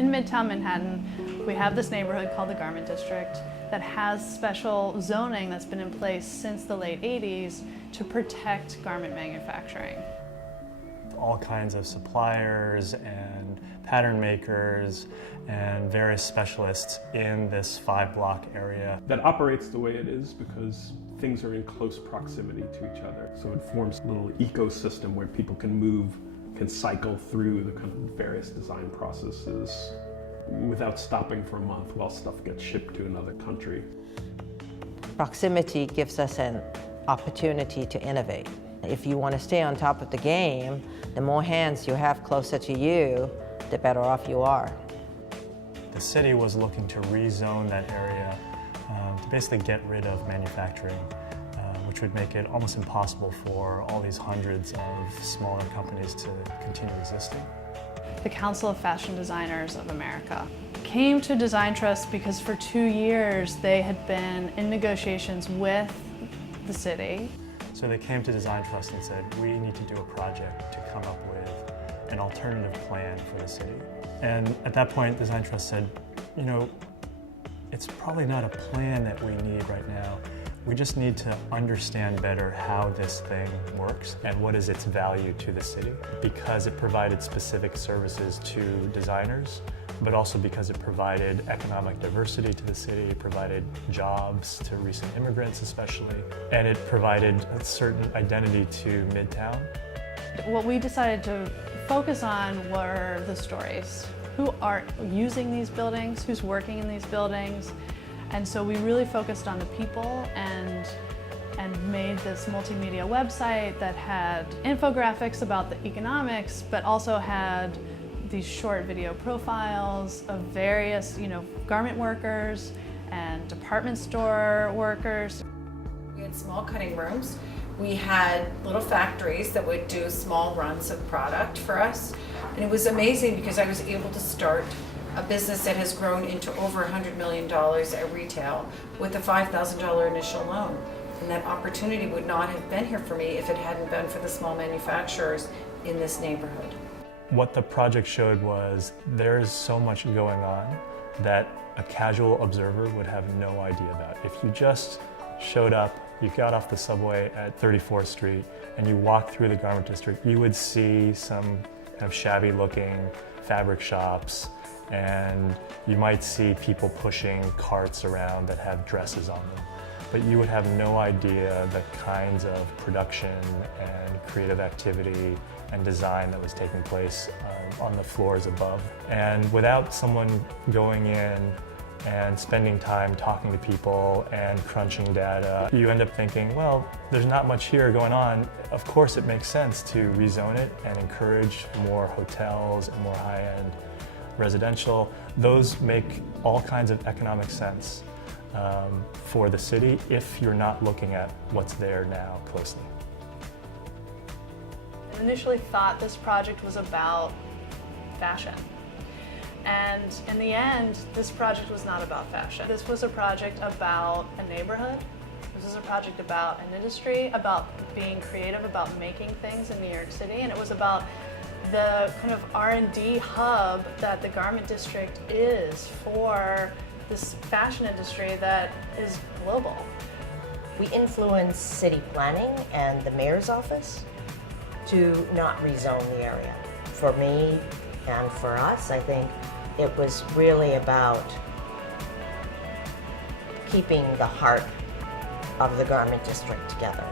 In Midtown Manhattan, we have this neighborhood called the Garment District that has special zoning that's been in place since the late 80s to protect garment manufacturing. All kinds of suppliers and pattern makers and various specialists in this 5-block area. That operates the way it is because things are in close proximity to each other. So it forms a little ecosystem where people can move, can cycle through the kind of various design processes without stopping for a month while stuff gets shipped to another country. Proximity gives us an opportunity to innovate. If you want to stay on top of the game, the more hands you have closer to you, the better off you are. The city was looking to rezone that area to basically get rid of manufacturing, which would make it almost impossible for all these hundreds of smaller companies to continue existing. The Council of Fashion Designers of America came to Design Trust because for 2 years they had been in negotiations with the city. So they came to Design Trust and said, we need to do a project to come up with an alternative plan for the city. And at that point, Design Trust said, you know, it's probably not a plan that we need right now. We just need to understand better how this thing works and what is its value to the city, because it provided specific services to designers, but also because it provided economic diversity to the city, it provided jobs to recent immigrants especially, and it provided a certain identity to Midtown. What we decided to focus on were the stories. Who are using these buildings, who's working in these buildings, and so we really focused on the people and made this multimedia website that had infographics about the economics, but also had these short video profiles of various, garment workers and department store workers. We had small cutting rooms. We had little factories that would do small runs of product for us. And it was amazing because I was able to start a business that has grown into over $100 million at retail with a $5,000 initial loan. And that opportunity would not have been here for me if it hadn't been for the small manufacturers in this neighborhood. What the project showed was there's so much going on that a casual observer would have no idea about. If you just showed up, you got off the subway at 34th Street and you walked through the garment district, you would see some kind of shabby looking fabric shops, and you might see people pushing carts around that have dresses on them. But you would have no idea the kinds of production and creative activity and design that was taking place on the floors above. And without someone going in and spending time talking to people and crunching data, you end up thinking, well, there's not much here going on. Of course it makes sense to rezone it and encourage more hotels and more high-end residential. Those make all kinds of economic sense for the city if you're not looking at what's there now closely. I initially thought this project was about fashion. And in the end, this project was not about fashion. This was a project about a neighborhood. This was a project about an industry, about being creative, about making things in New York City, and it was about the kind of R&D hub that the Garment District is for this fashion industry that is global. We influence city planning and the mayor's office to not rezone the area. For me and for us, I think it was really about keeping the heart of the Garment District together.